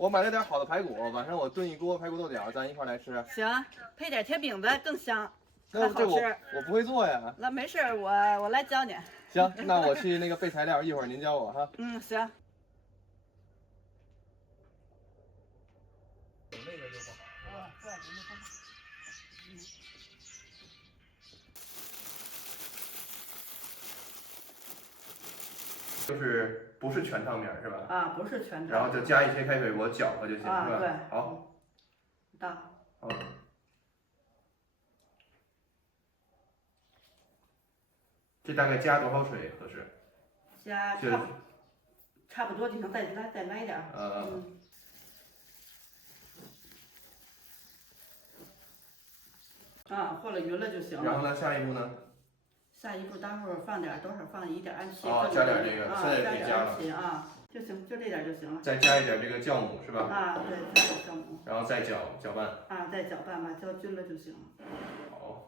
我买了点好的排骨，晚上我炖一锅排骨豆角，咱一块来吃。行，配点铁饼子更香，那这还好吃。我不会做呀。那没事，我来教你。行，那我去那个备材料，一会儿您教我哈。嗯，行。那个就不好。啊，对，就是不是全烫面是吧？啊，不是全烫。然后就加一些开水，我搅和就行，啊，是吧？对。好。倒。好。这大概加多少水合适？加差不多就行，再来一点。和了匀了就行了。然后呢，下一步呢？下一步待会儿放点多少？放一点安息。加点这个，现在可以加了。啊，就行，就这点就行了。再加一点这个酵母是吧？啊，对，加点酵母。然后再搅拌。啊，再搅拌吧，搅均了就行了。好。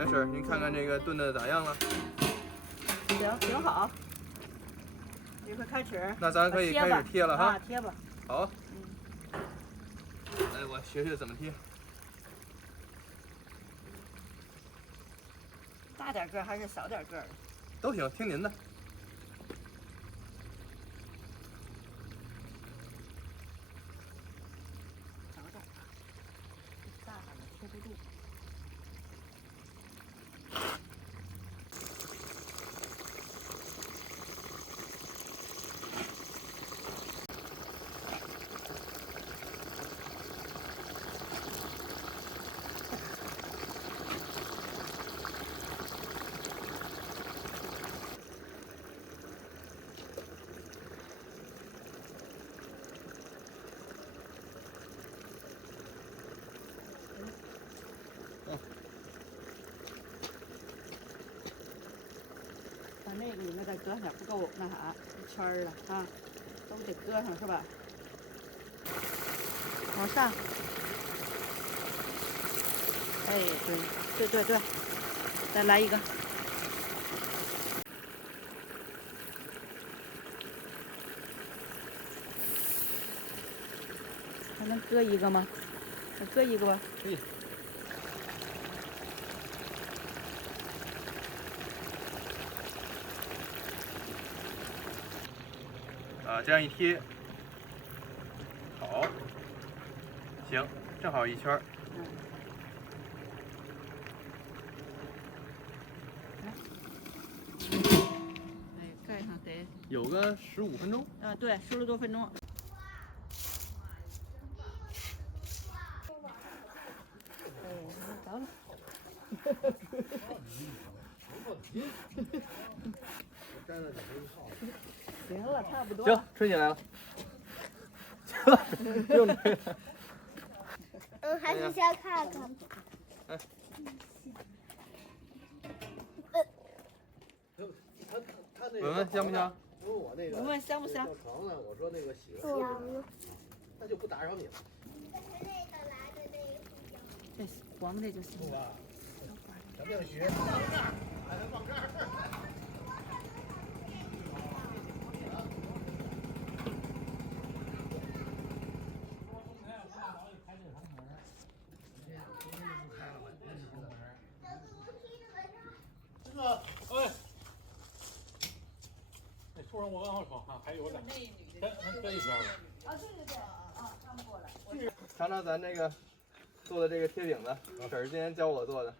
来婶儿，您看看这个炖的咋样了？行，挺好。一会儿开始。那咱可以开始贴了哈。贴吧。好。来，我学学怎么贴。大点个还是小点个？都行，听您的。小点，大点贴不住。把那个里面再搁上点，不够那啥一圈儿了啊，都得搁上是吧？往上。哎，对，再来一个。还能搁一个吗？再搁一个吧。可以。啊，这样一贴，好，行，正好一圈儿。哎，盖上得有个15分钟。啊，对，10多分钟。哎，着了。行了，差不多。行，吹起来了。行了，不用吹了。还是先看看。哎。闻闻香不香？闻闻香不香？香。那就不打扰你了。这黄的就行了。咱们要学。还能放这儿。突然我往后闯啊，还有点，搁一边吧。啊，对，他们过来。尝尝咱这个做的这个贴饼子，婶儿今天教我做的。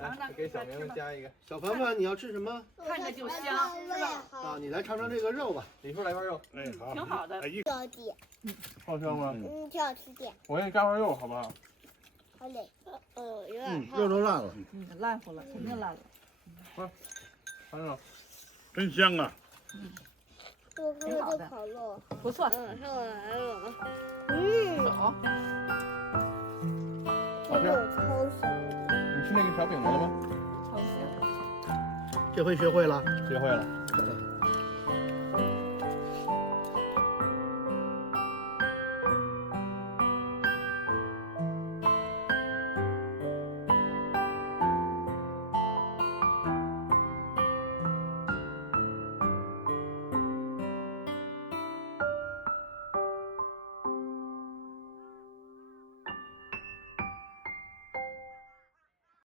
来，给小明加一个。小凡凡，你要吃什么？看着就香，是吧？啊，你来尝尝这个肉吧。李叔来块肉。哎，好。挺好的。小点。好香吗？挺好吃点。我给你加块肉，好不好？好嘞。有点肉都烂了。烂乎了，肯定烂了。尝尝。真香啊！多哥的烤肉，不错。上来了。走。这个我超喜欢。你吃那个小饼没了吗？超喜欢。这回学会了。学会了。